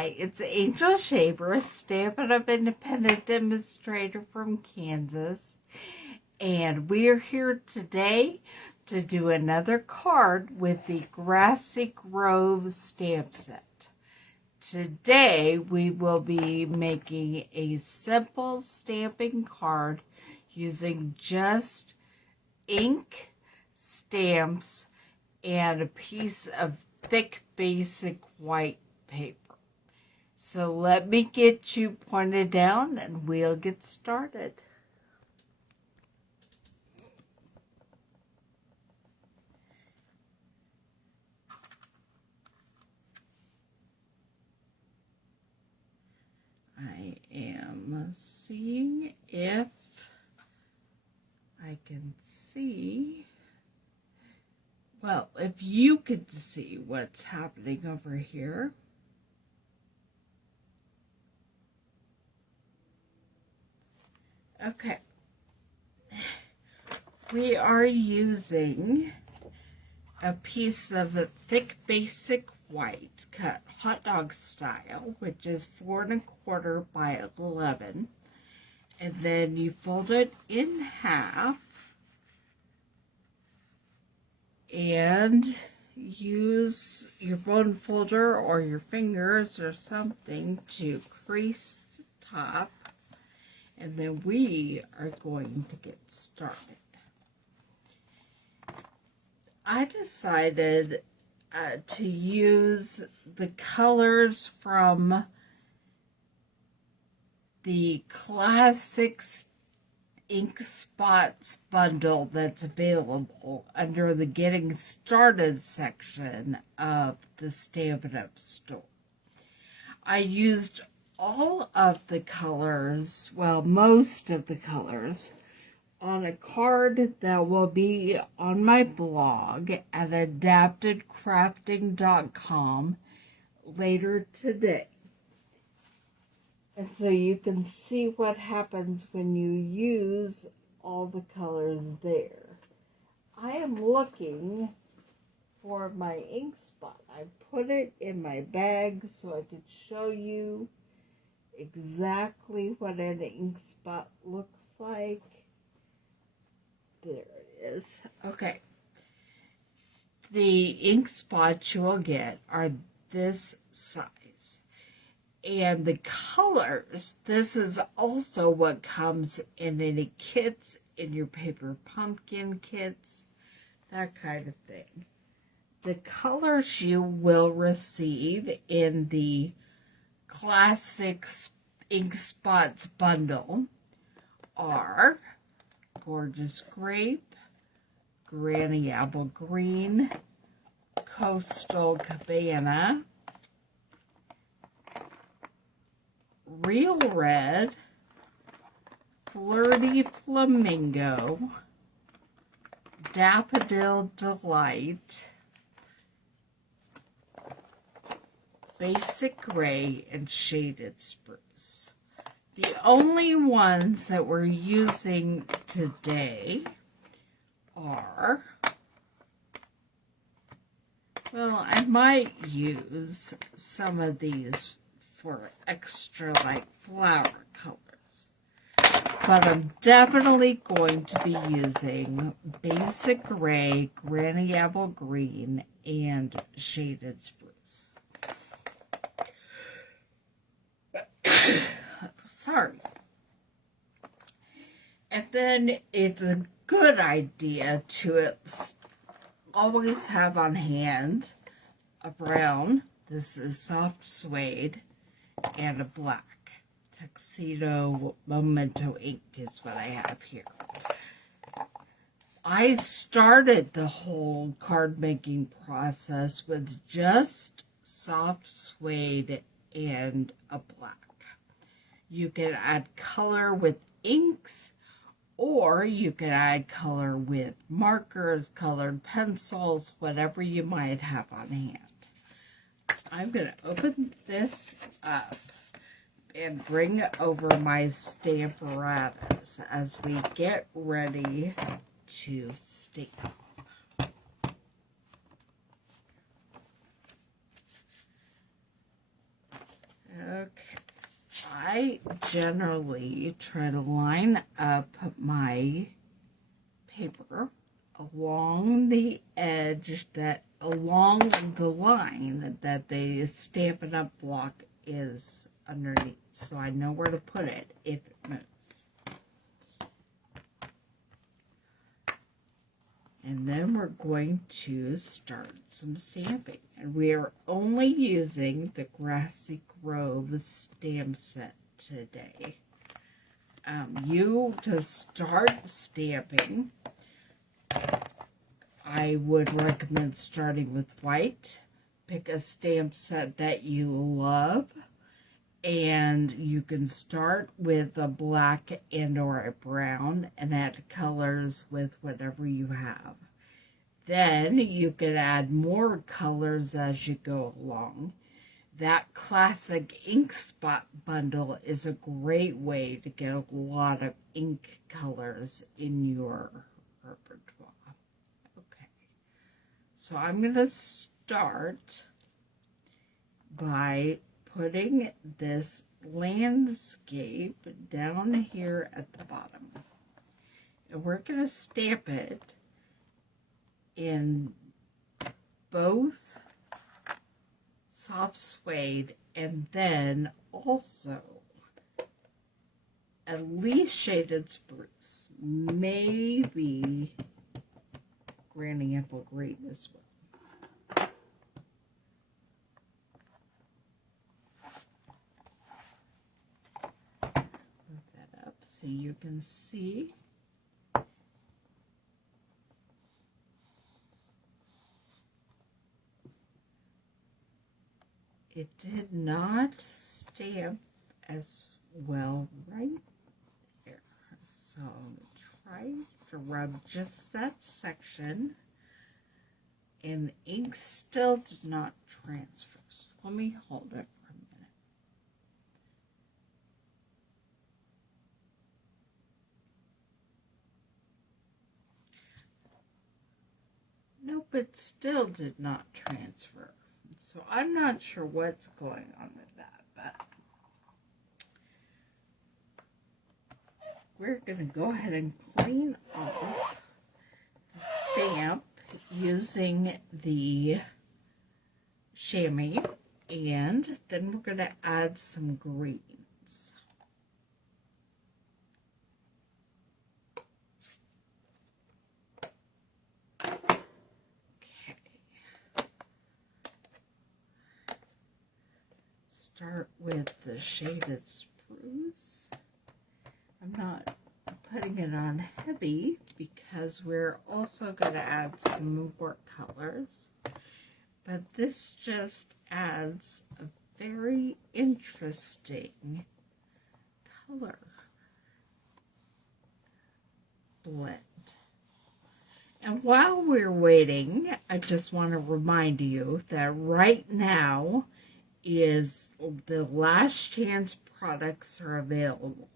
Hi, it's Angel Shaver, Stampin Up independent demonstrator from Kansas, and we're here today to do another card with the Grassy Grove stamp set. Today we will be making a simple stamping card using just ink, stamps, and a piece of thick basic white paper. So let me get you pointed down and we'll get started. I am seeing if I can see, well, if you could see what's happening over here. Okay, we are using a piece of thick basic white cut hot dog style, which is 4 1/4 by 11, and then you fold it in half and use your bone folder or your fingers or something to crease the top. And then we are going to get started. I decided to use the colors from the Classics Ink Spots bundle that's available under the Getting Started section of the Stampin' Up store. I used all of the colors, well, most of the colors, on a card that will be on my blog at adaptedcrafting.com later today. And so you can see what happens when you use all the colors there. I am looking for my ink spot. I put it in my bag so I could show you exactly what an ink spot looks like. There it is. Okay. The ink spots you will get are this size. And the colors, this is also what comes in any kits, in your paper pumpkin kits, that kind of thing. The colors you will receive in the Classics Ink Spots bundle are Gorgeous Grape, Granny Apple Green, Coastal Cabana, Real Red, Flirty Flamingo, Daffodil Delight, Basic Gray, and Shaded Spruce. The only ones that we're using today are, well, I might use some of these for extra like flower colors, but I'm definitely going to be using Basic Gray, Granny Apple Green, and Shaded Spruce. Sorry. And then it's a good idea to always have on hand a brown, this is soft suede, and a black. Tuxedo Memento ink is what I have here. I started the whole card making process with just soft suede and a black. You can add color with inks, or you can add color with markers, colored pencils, whatever you might have on hand. I'm going to open this up and bring over my Stamparatus as we get ready to stamp. I generally try to line up my paper along the edge along the line that the Stampin' Up block is underneath, so I know where to put it if it moves. And then we're going to start some stamping. And we are only using the Grassy Grove stamp set today. To start stamping, I would recommend starting with white. Pick a stamp set that you love. And you can start with a black and or a brown and add colors with whatever you have. Then you can add more colors as you go along. That classic ink spot bundle is a great way to get a lot of ink colors in your repertoire. Okay, so I'm going to start by putting this landscape down here at the bottom. And we're going to stamp it in both soft suede and then also at least shaded spruce. Maybe Granny Apple Green as well. So you can see it did not stamp as well right there. So try to rub just that section, and the ink still did not transfer. So let me hold it for a minute. Nope, it still did not transfer. So I'm not sure what's going on with that, but we're going to go ahead and clean off the stamp using the chamois, and then we're going to add some greens. Start with the shaded spruce. I'm not putting it on heavy because we're also going to add some more colors. But this just adds a very interesting color blend. And while we're waiting, I just want to remind you that right now is the last chance products are available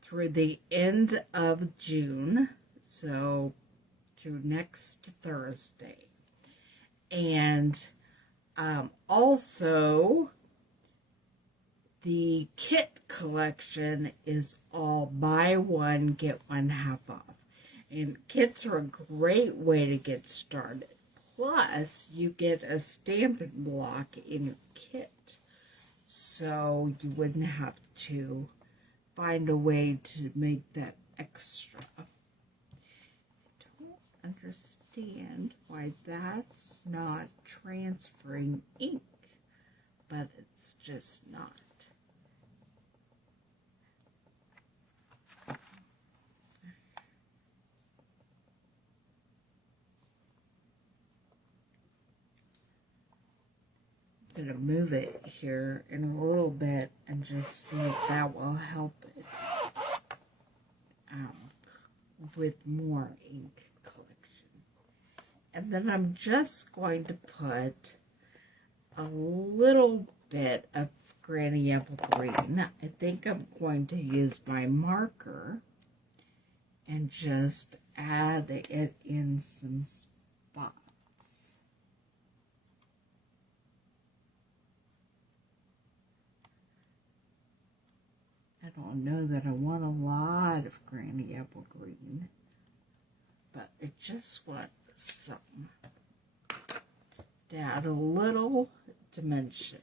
through the end of June, so through next Thursday. And also the kit collection is all buy one get one half off, and kits are a great way to get started. Plus, you get a stamping block in your kit, so you wouldn't have to find a way to make that extra. I don't understand why that's not transferring ink, but it's just not. I'm going to move it here in a little bit and just see if that will help it with more ink collection. And then I'm just going to put a little bit of Granny Apple Green. I think I'm going to use my marker and just add it in some spots. don't know that I want a lot of Granny Apple Green, but I just want some to add a little dimension.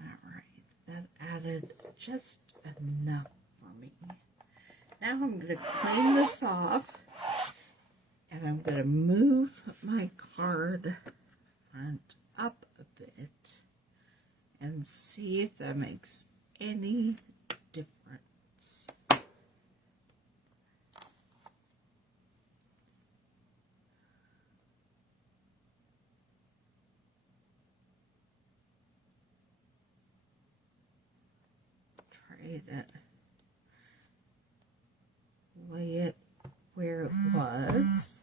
Alright, that added just enough for me. Now I'm going to clean this off, and I'm going to move my card front up a bit and see if that makes any difference. Try to lay it where it was.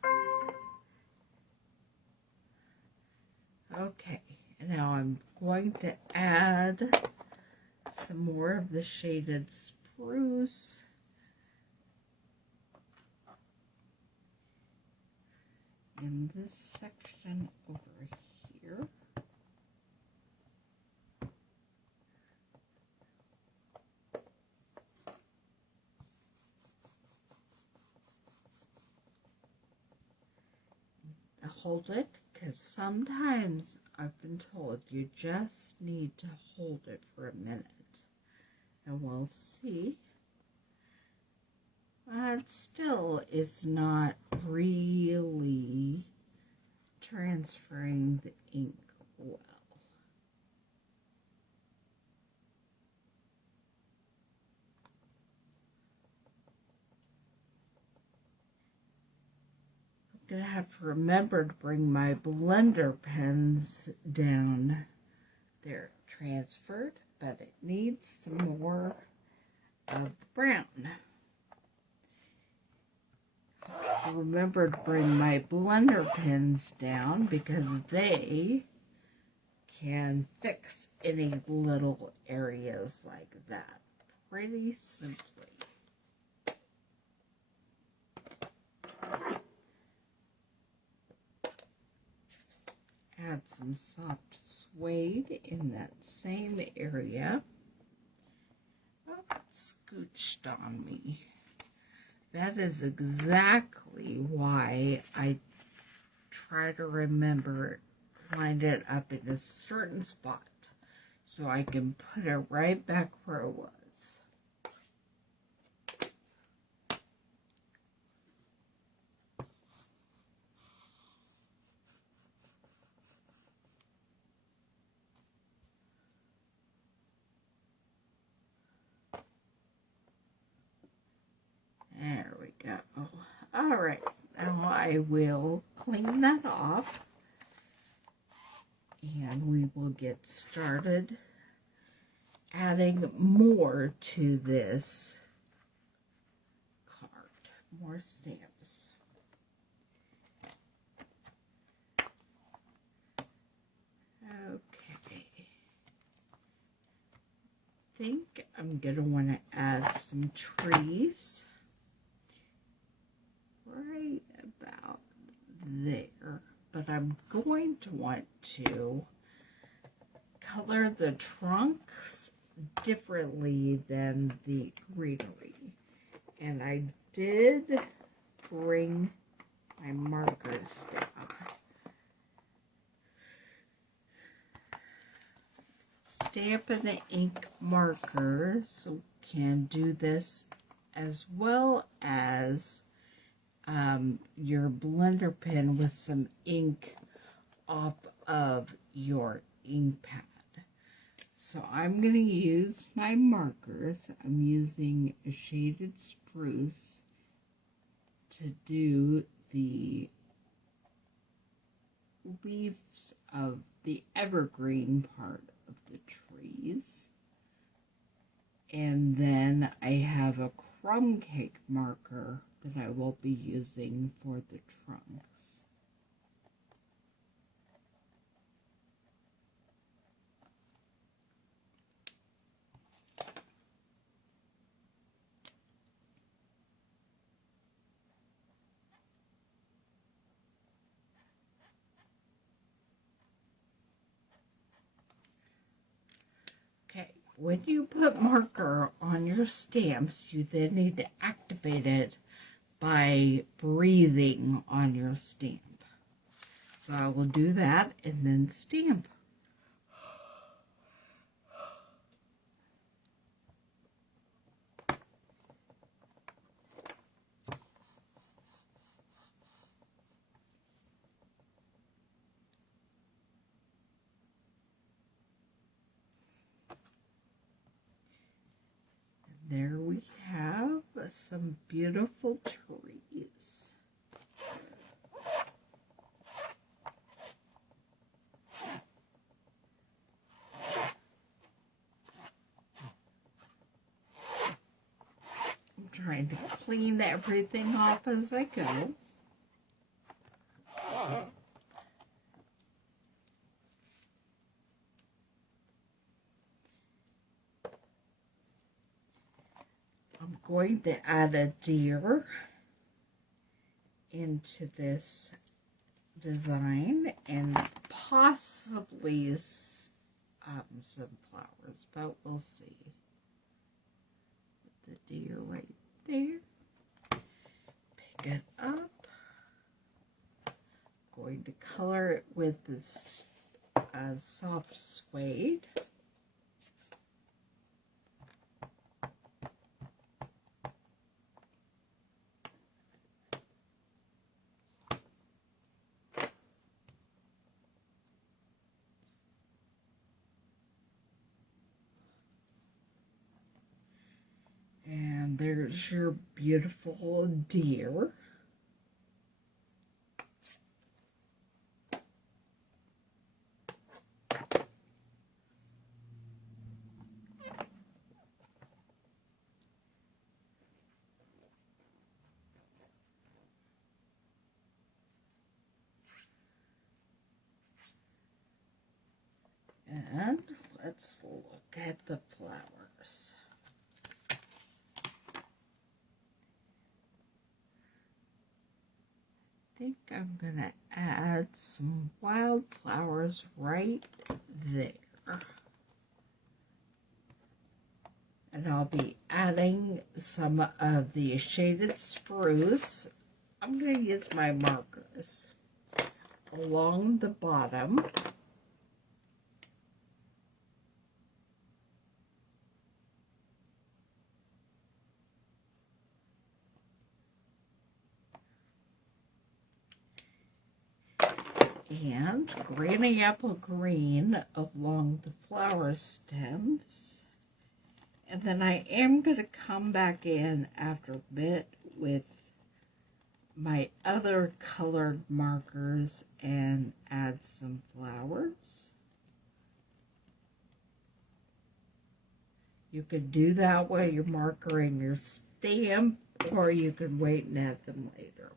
Okay, and now I'm going to add some more of the shaded spruce in this section over here. Hold it, because sometimes I've been told you just need to hold it for a minute, and we'll see. It still is not really transferring the ink well. I'm gonna have to remember to bring my blender pens down. They're transferred, but it needs some more of the brown. Remember to bring my blender pens down because they can fix any little areas like that pretty simply. Add some soft suede in that same area. Oh, it scooched on me. That is exactly why I try to remember line it up in a certain spot so I can put it right back where it was. There we go. All right, now I will clean that off and we will get started adding more to this card, more stamps. Okay. I think I'm going to want to add some trees. Right about there, but I'm going to want to color the trunks differently than the greenery, and I did bring my markers down. Stampin' Ink markers can do this as well as your blender pen with some ink off of your ink pad. So I'm going to use my markers. I'm using a shaded spruce to do the leaves of the evergreen part of the trees. And then I have a crumb cake marker that I will be using for the trunks. when you put marker on your stamps, you then need to activate it by breathing on your stamp. So I will do that and then stamp. There we have some beautiful trees. I'm trying to clean everything off as I go. I'm going to add a deer into this design and possibly some flowers, but we'll see. Put the deer right there. Pick it up. Going to color it with this soft suede. And there's your beautiful deer. And let's look at the flowers. I think I'm going to add some wildflowers right there. And I'll be adding some of the shaded spruce. I'm going to use my markers along the bottom. And granny apple green along the flower stems. And then I am going to come back in after a bit with my other colored markers and add some flowers. You could do that while you're markering your stamp, or you could wait and add them later.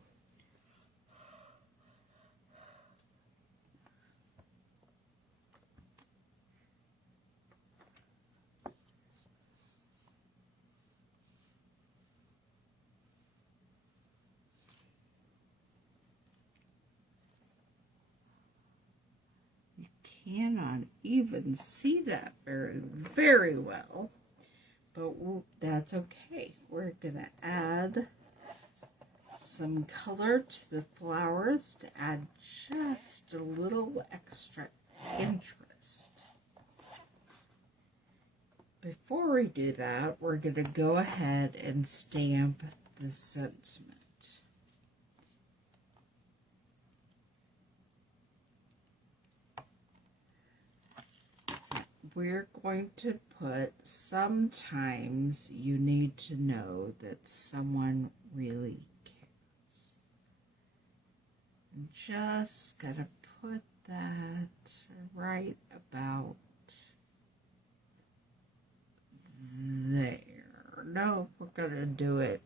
Cannot even see that very well, but that's okay. We're gonna add some color to the flowers to add just a little extra interest. Before we do that, we're gonna go ahead and stamp the sentiment. We're going to put, sometimes you need to know that someone really cares. Just gotta put that right about there. No, we're gonna do it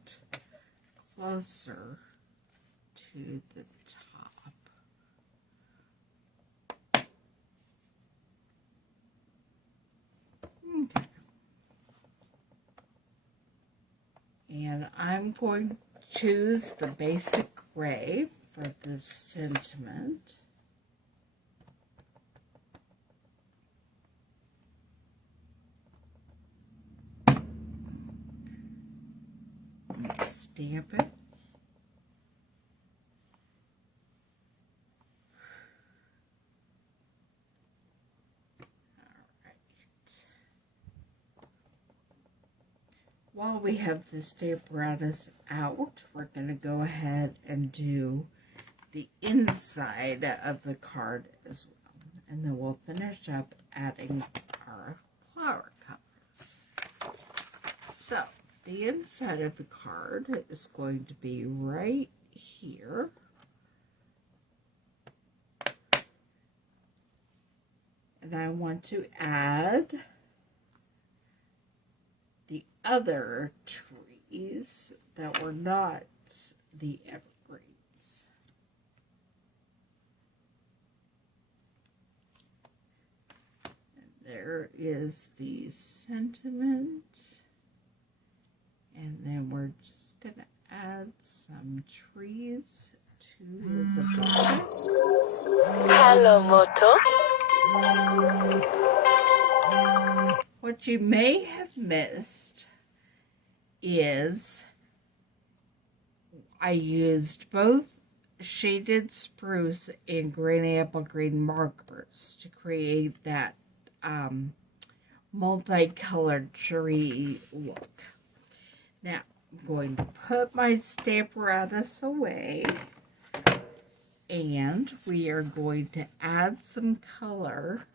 closer to the top. Okay. And I'm going to choose the basic gray for this sentiment. and stamp it. While we have the stamparatus out, we're going to go ahead and do the inside of the card as well. And then we'll finish up adding our flower colors. So, the inside of the card is going to be right here. And I want to add the other trees that were not the evergreens. And there is the sentiment. And then we're just going to add some trees to the bottom. Hello, Moto. What you may have missed is I used both shaded spruce and green apple green markers to create that multicolored tree look. Now, I'm going to put my stamparatus away, and we are going to add some color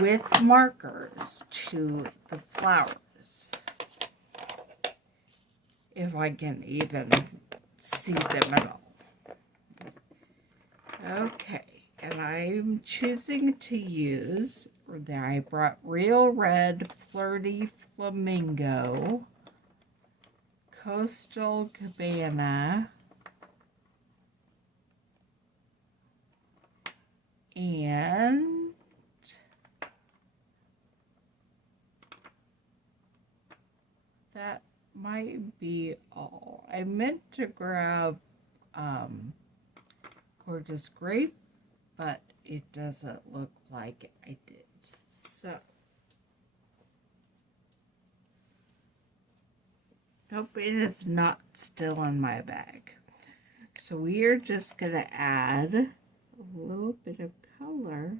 with markers to the flowers. If I can even see them at all. Okay, and I'm choosing to use, I brought Real Red Flirty Flamingo, Coastal Cabana, and that might be all. I meant to grab Gorgeous Grape, but it doesn't look like I did. So, hoping it's not still in my bag. So we are just going to add a little bit of color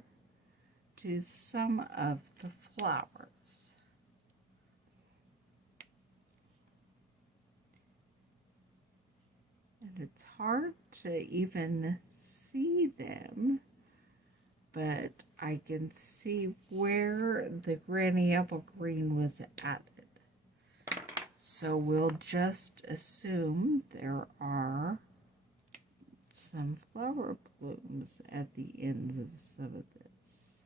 to some of the flowers. And it's hard to even see them, but I can see where the granny apple green was added. So we'll just assume there are some flower blooms at the ends of some of this.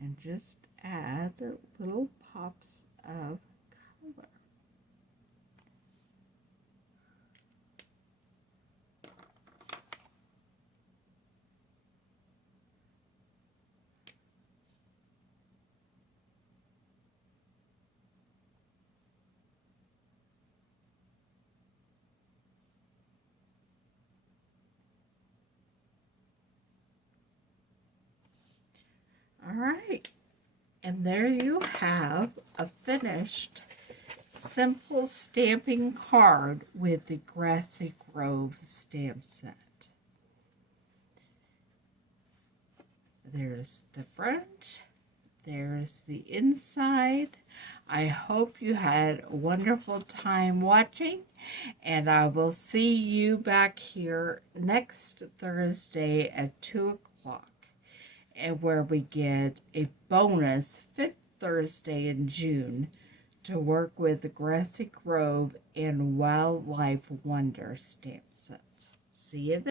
And just add little pops of color. All right, and there you have a finished simple stamping card with the Grassy Grove stamp set. There's the front, there's the inside. I hope you had a wonderful time watching, and I will see you back here next Thursday at 2 o'clock. And where we get a bonus 5th Thursday in June to work with the Grassy Grove and Wildlife Wonder stamp sets. See you then.